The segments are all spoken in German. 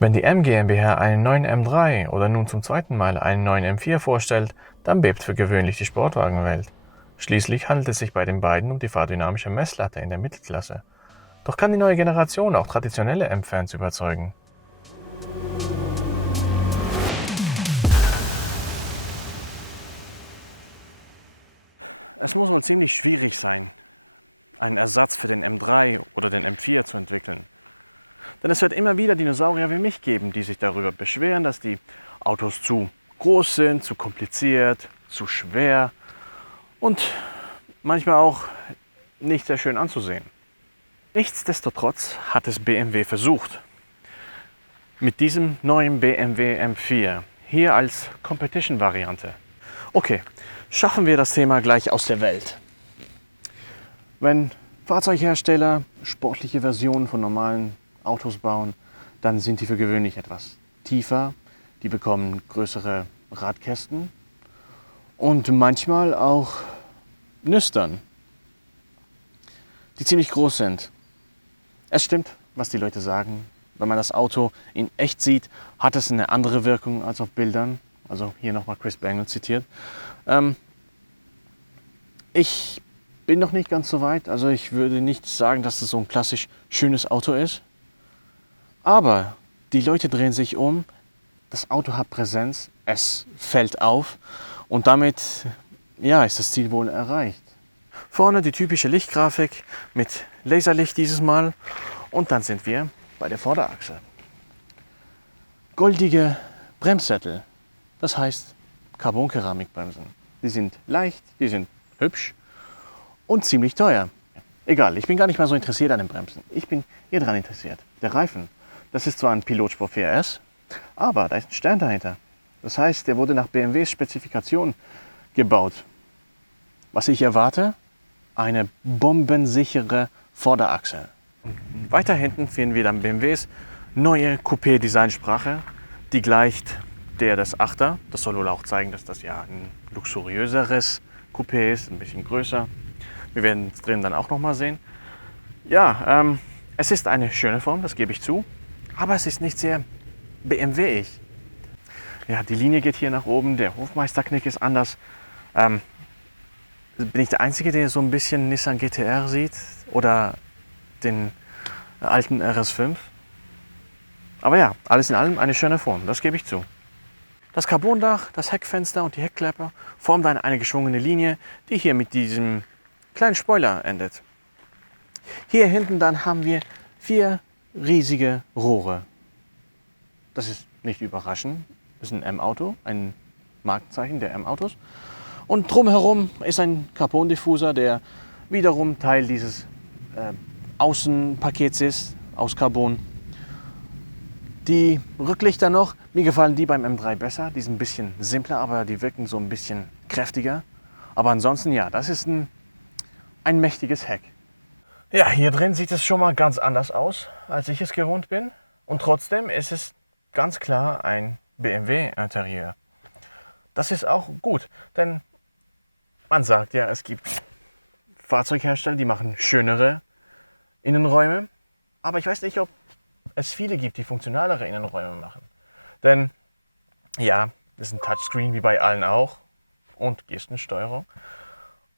Wenn die M GmbH einen neuen M3 oder nun zum zweiten Mal einen neuen M4 vorstellt, dann bebt für gewöhnlich die Sportwagenwelt. Schließlich handelt es sich bei den beiden um die fahrdynamische Messlatte in der Mittelklasse. Doch kann die neue Generation auch traditionelle M-Fans überzeugen? Es muss wohl ziemlich schwierig sein, einen Ersatz für den M3 oder den M4 zu entwickeln. Denn es wird immer wieder Dinosaurier wie mich geben, die sich darüber beschweren, dass die Autos zu groß sind, zu kompliziert, zu schwer und manchmal auch nicht sehr schön anzusehen. Nichtsdestotrotz hat es BMW versucht. Mit diesem neuen BMW M4, hier als Competition-Variante. Okay, schaffen wir das Thema gleich aus der Welt. Wenn Fahrzeughersteller sportliche Versionen von normalen Autos bauen, dann sind die für gewöhnlich etwas tiefer, die bekommen größere Radkästen und manchmal auch nüstern, die ziemlich groß sind. Es stimmt, was die Leute sagen. Wenn man das Auto in echt sieht, hat es eine andere Wirkung als auf Bildern. Also hier nochmal Chris Bangle zitiert. Ich bin noch nicht ganz so weit. Also ich würde nicht sagen, dass es so ein klassisch schönes Auto ist. Aber die Leute drehen sich um. Das Auto hat Präsenz. Es fällt auf. Und damit ist das Ziel wohl erreicht. Vorne die typische Lichtgrafik mit Laserlicht dieses Mal. Und dann sind wir bei der Vorderachse. Goldige Bremssättel. Das heißt Carbon-Keramikbremsen. Die sind leicht, die sind hübsch und ziemlich teuer. Egal, ich bin gar nicht mal so interessiert an den Bremsen. Ich bin eher daran interessiert. Der Reifen, das ist zwar ein Pilotsport 4S, aber da ist ein Stern dahinter. Das heißt, der wurde nach BMWs Spezifikation gebaut. Was ich erwarte? Eine bombensichere Vorderachse. Weiter hinten finden wir dann BMWs neue Coupé-Designsprache, die gleicht der des 8er. Das soll wohl auch zeigen, dass das ja ein luxuriöseres Coupé ist, ein bisschen größer. Wir werden es drin dann auch noch mal sehen. Ja, es ist eine schöne Form, das gebe ich zu, aber es ist nicht sehr BMW-ig. Ja, die Linie geht hier nach oben, der Hofmeisterknick ist anders. Bin ich der Einzige, der so ein bisschen Nissan GT-R sieht oder den alten RS5? Aber ja, alles in allem eine schöne Form, das gebe ich zu. Das Carbondach, das Heckfenster und die Heckklappe formen dann eine geschwungene Linie, die hier mit diesem kleinen Spoiler endet. Hier hinten dann haben wir 4 riesige Rohre. Das ist nicht überraschend, das ist ein M-Auto, ein Markenzeichen der M-Autos. Und drumherum ist ein Carbondiffuser, der wiederum Teil dieses Außenpakets ist, aus Carbon. Die Rücklichter noch, mir gefallen die beim M3 besser. Die sind ein bisschen simpler, aber die wirken so ein bisschen kräftiger. Aber ansonsten ja, das ist ein mächtiges Heck. Ja, hier drin sieht es schon mal ganz anders aus, als ich es gewohnt bin. Und trotzdem ist es ganz klar ein BMW-Interieur. Das ist auch gut, denn man sagt ja, es gibt Fahrzeughersteller, die machen schönere Innenräume. Aber ich weiß nicht, ob es viele gibt, die funktionalere Innenräume machen. Denn ja, das ist ein Touchscreen wie bei allen auch und Gestensteuerung.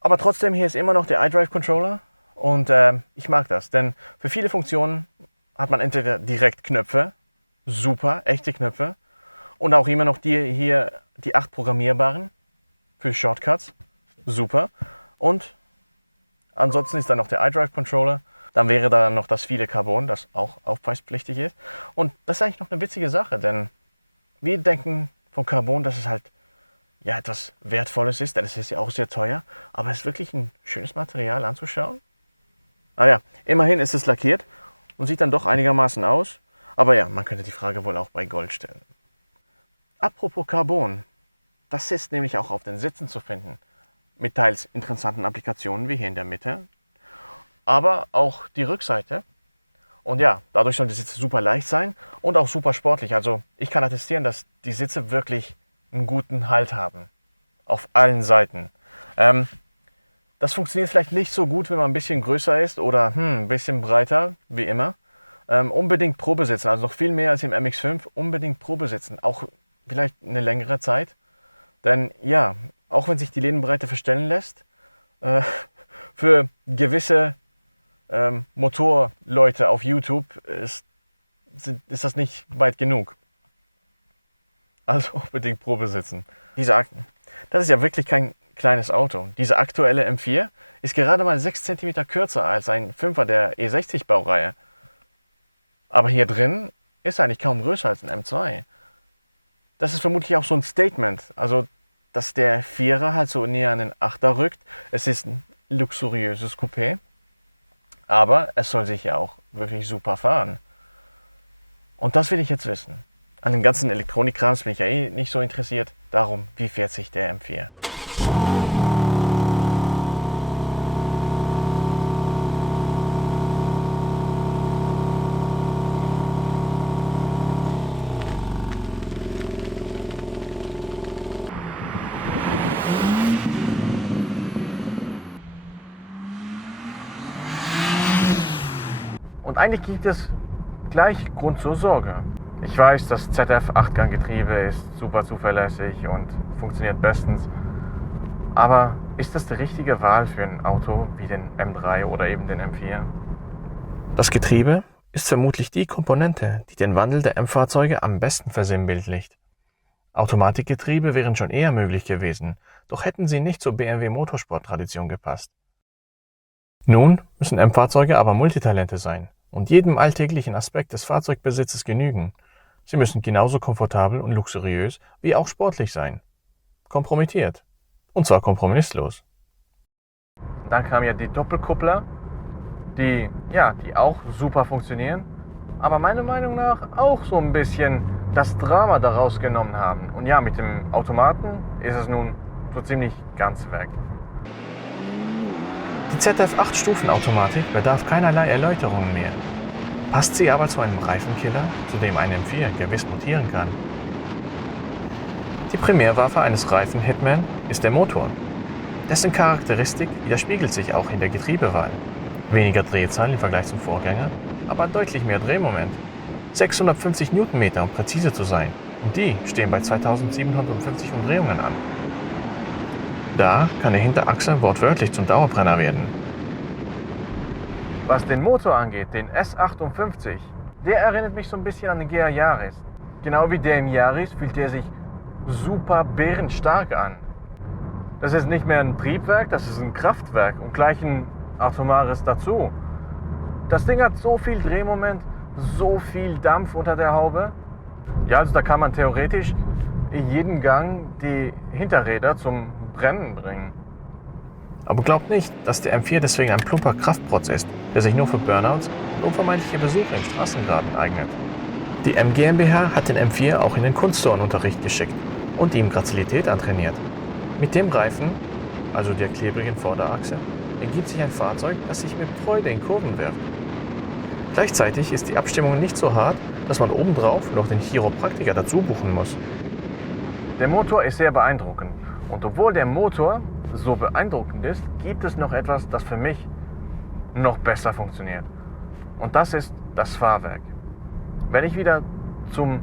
Aber trotzdem, hier ist immer noch der iDrive-Controller und ich mag das, denn für viele Funktionen hat man entweder direkt Knöpfe, super, echte Knöpfe, und auch immer noch die 8 programmierbaren für Shortcuts, super. Und ansonsten ist dann noch der iDrive-Controller. Dann wäre da noch das viele Carbon, das auch aufpreispflichtig ist. Und das ist eigentlich noch eine witzige Sache, denn wir denken von Carbon, dass es halt ja etwas Wertvolles ist, denn es ist ja auch sehr teuer, aber es ist wirklich ein schönes Material anzuschauen. Naja, immerhin ist es lackiert und sieht dann doch einigermaßen aus, aber ja, man könnte die Frage wohl auch bei Gold stellen. Apropos Carbon, das ist nämlich auch auf den Sitzen zu finden, mit teils interessanten Applikationen wie hier in der Mitte, aber auch die Rückseite. Und ja, dadurch sollen die Sitze super leicht sein und auch super sportlich. Also ich kann attestieren, dass die Sitze wirklich einen guten Halt haben. Auf allen Seiten. Das funktioniert vielleicht nicht so gut, wenn man ein bisschen größer ist oder ein bisschen breiter, wie immer. unbedingt Probe sitzen, also noch viel mehr als im MX-5, unbedingt Probe sitzen, auch vielleicht eine längere Zeit. Denn ja, auch wenn sich die Lehnenbreite verstellen lässt, für gewisse Motorleute auf YouTube ist das nicht weit genug. Also unbedingt Probe sitzen. Das ist ja wirklich kein kleines Auto. Diese aktuelle M4 ist gerade mal 6 cm kürzer als ein 5er der E60 Baureihe. Aber hier drin ist er eigentlich kaum größer als ein M2. Das ist vermutlich auch so ein Statement. Also, dass der 4er halt so näher an den 8er rückt. Es ist ein luxuriöses Coupé. Aber es soll sich ja auch wirklich super fahren. Und das will ich jetzt wissen. An den ganzen Elektronikkrams bin ich ja eh nicht so interessiert. Darum, wie fährt sich der M4? Und eigentlich gibt es gleich Grund zur Sorge. Ich weiß, das ZF 8-Gang-Getriebe ist super zuverlässig und funktioniert bestens. Aber ist das die richtige Wahl für ein Auto wie den M3 oder eben den M4? Das Getriebe ist vermutlich die Komponente, die den Wandel der M-Fahrzeuge am besten versinnbildlicht. Automatikgetriebe wären schon eher möglich gewesen, doch hätten sie nicht zur BMW Motorsport-Tradition gepasst. Nun müssen M-Fahrzeuge aber Multitalente sein und jedem alltäglichen Aspekt des Fahrzeugbesitzes genügen. Sie müssen genauso komfortabel und luxuriös wie auch sportlich sein. Kompromittiert. Und zwar kompromisslos. Dann kamen ja die Doppelkuppler, die auch super funktionieren, aber meiner Meinung nach auch so ein bisschen das Drama daraus genommen haben. Und ja, mit dem Automaten ist es nun so ziemlich ganz weg. Die ZF 8-Stufen-Automatik bedarf keinerlei Erläuterungen mehr. Passt sie aber zu einem Reifenkiller, zu dem ein M4 gewiss mutieren kann. Die Primärwaffe eines Reifen-Hitman ist der Motor. Dessen Charakteristik widerspiegelt sich auch in der Getriebewahl. Weniger Drehzahl im Vergleich zum Vorgänger, aber deutlich mehr Drehmoment. 650 Newtonmeter, um präzise zu sein. Und die stehen bei 2750 Umdrehungen an. Da kann der Hinterachse wortwörtlich zum Dauerbrenner werden. Was den Motor angeht, den S58, der erinnert mich so ein bisschen an den GR Yaris. Genau wie der im Yaris fühlt der sich super bärenstark an. Das ist nicht mehr ein Triebwerk, das ist ein Kraftwerk und gleich ein Atomares dazu. Das Ding hat so viel Drehmoment, so viel Dampf unter der Haube. Ja, also da kann man theoretisch in jedem Gang die Hinterräder zum Brennen bringen. Aber glaubt nicht, dass der M4 deswegen ein plumper Kraftprotz ist, der sich nur für Burnouts und unvermeidliche Besuche im Straßengraben eignet. Die M GmbH hat den M4 auch in den Kunsttourenunterricht geschickt und ihm Grazilität antrainiert. Mit dem Reifen, also der klebrigen Vorderachse, ergibt sich ein Fahrzeug, das sich mit Freude in Kurven wirft. Gleichzeitig ist die Abstimmung nicht so hart, dass man obendrauf noch den Chiropraktiker dazu buchen muss. Der Motor ist sehr beeindruckend und obwohl der Motor so beeindruckend ist, gibt es noch etwas, das für mich noch besser funktioniert. Und das ist das Fahrwerk. Wenn ich wieder zum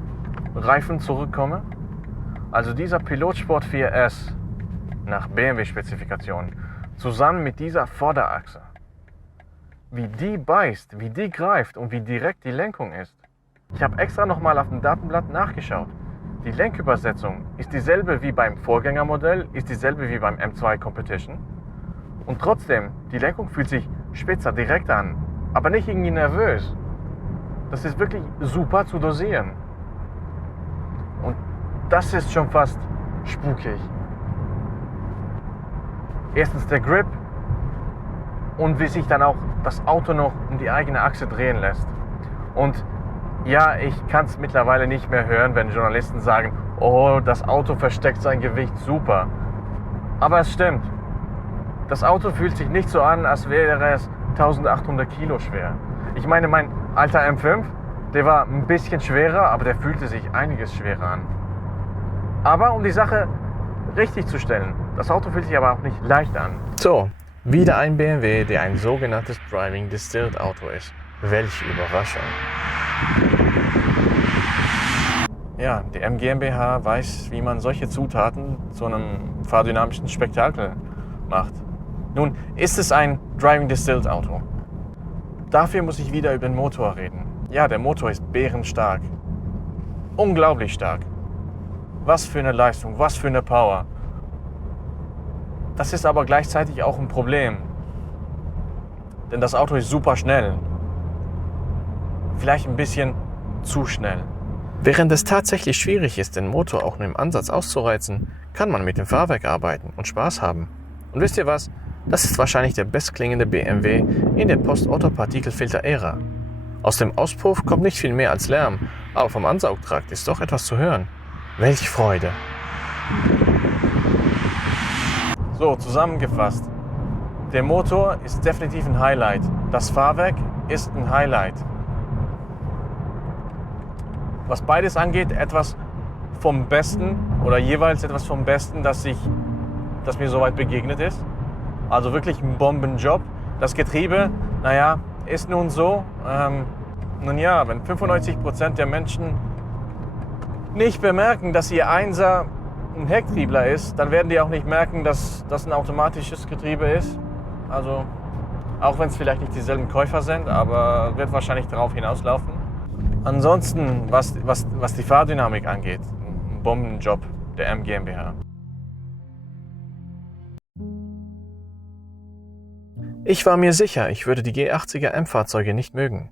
Reifen zurückkomme, also dieser Pilotsport 4S nach BMW-Spezifikation, zusammen mit dieser Vorderachse, wie die beißt, wie die greift und wie direkt die Lenkung ist. Ich habe extra nochmal auf dem Datenblatt nachgeschaut. Die Lenkübersetzung ist dieselbe wie beim Vorgängermodell, ist dieselbe wie beim M2 Competition. Und trotzdem, die Lenkung fühlt sich spitzer, direkt an, aber nicht irgendwie nervös. Das ist wirklich super zu dosieren. Und das ist schon fast spukig. Erstens der Grip und wie sich dann auch das Auto noch um die eigene Achse drehen lässt. Und ja, ich kann es mittlerweile nicht mehr hören, wenn Journalisten sagen, oh, das Auto versteckt sein Gewicht super. Aber es stimmt. Das Auto fühlt sich nicht so an, als wäre es 1800 Kilo schwer. Ich meine, mein alter M5, der war ein bisschen schwerer, aber der fühlte sich einiges schwerer an. Aber um die Sache richtig zu stellen, das Auto fühlt sich aber auch nicht leicht an. So, wieder ein BMW, der ein sogenanntes Driving Distilled Auto ist. Welche Überraschung. Ja, die M GmbH weiß, wie man solche Zutaten zu einem fahrdynamischen Spektakel macht. Nun, ist es ein Driving Distilled Auto? Dafür muss ich wieder über den Motor reden. Ja, der Motor ist bärenstark. Unglaublich stark. Was für eine Leistung, was für eine Power. Das ist aber gleichzeitig auch ein Problem. Denn das Auto ist super schnell. Vielleicht ein bisschen zu schnell. Während es tatsächlich schwierig ist, den Motor auch nur im Ansatz auszureizen, kann man mit dem Fahrwerk arbeiten und Spaß haben. Und wisst ihr was? Das ist wahrscheinlich der bestklingende BMW in der Post-Otto-Partikelfilter-Ära. Aus dem Auspuff kommt nicht viel mehr als Lärm, aber vom Ansaugtrakt ist doch etwas zu hören. Welch Freude! So, zusammengefasst. Der Motor ist definitiv ein Highlight. Das Fahrwerk ist ein Highlight. Was beides angeht, etwas vom Besten oder jeweils etwas vom Besten, das mir soweit begegnet ist. Also wirklich ein Bombenjob. Das Getriebe, naja, ist nun so. Nun ja, wenn 95% der Menschen nicht bemerken, dass ihr Einser ein Hecktriebler ist, dann werden die auch nicht merken, dass das ein automatisches Getriebe ist. Also auch wenn es vielleicht nicht dieselben Käufer sind, aber wird wahrscheinlich darauf hinauslaufen. Ansonsten, was die Fahrdynamik angeht, ein Bombenjob der M GmbH. Ich war mir sicher, ich würde die G80er M-Fahrzeuge nicht mögen.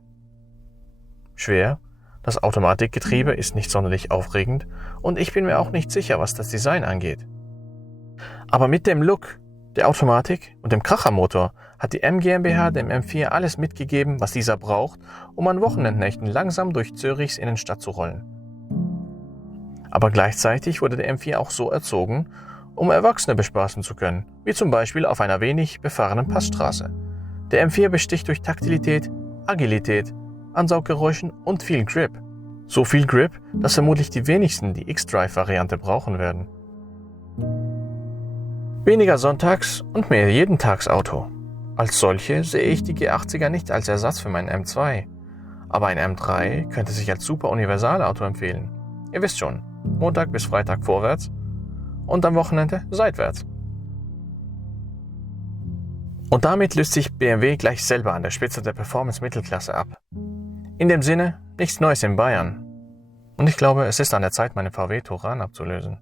Schwer, das Automatikgetriebe ist nicht sonderlich aufregend und ich bin mir auch nicht sicher, was das Design angeht. Aber mit dem Look, der Automatik und dem Krachermotor hat die M GmbH dem M4 alles mitgegeben, was dieser braucht, um an Wochenendnächten langsam durch Zürichs Innenstadt zu rollen. Aber gleichzeitig wurde der M4 auch so erzogen, um Erwachsene bespaßen zu können, wie zum Beispiel auf einer wenig befahrenen Passstraße. Der M4 besticht durch Taktilität, Agilität, Ansauggeräuschen und viel Grip. So viel Grip, dass vermutlich die wenigsten die X-Drive-Variante brauchen werden. Weniger Sonntags- und mehr Jeden-Tags-Auto. Als solche sehe ich die G80er nicht als Ersatz für meinen M2. Aber ein M3 könnte sich als super Universalauto empfehlen. Ihr wisst schon, Montag bis Freitag vorwärts und am Wochenende seitwärts. Und damit löst sich BMW gleich selber an der Spitze der Performance-Mittelklasse ab. In dem Sinne, nichts Neues in Bayern. Und ich glaube, es ist an der Zeit, meine VW Touran abzulösen.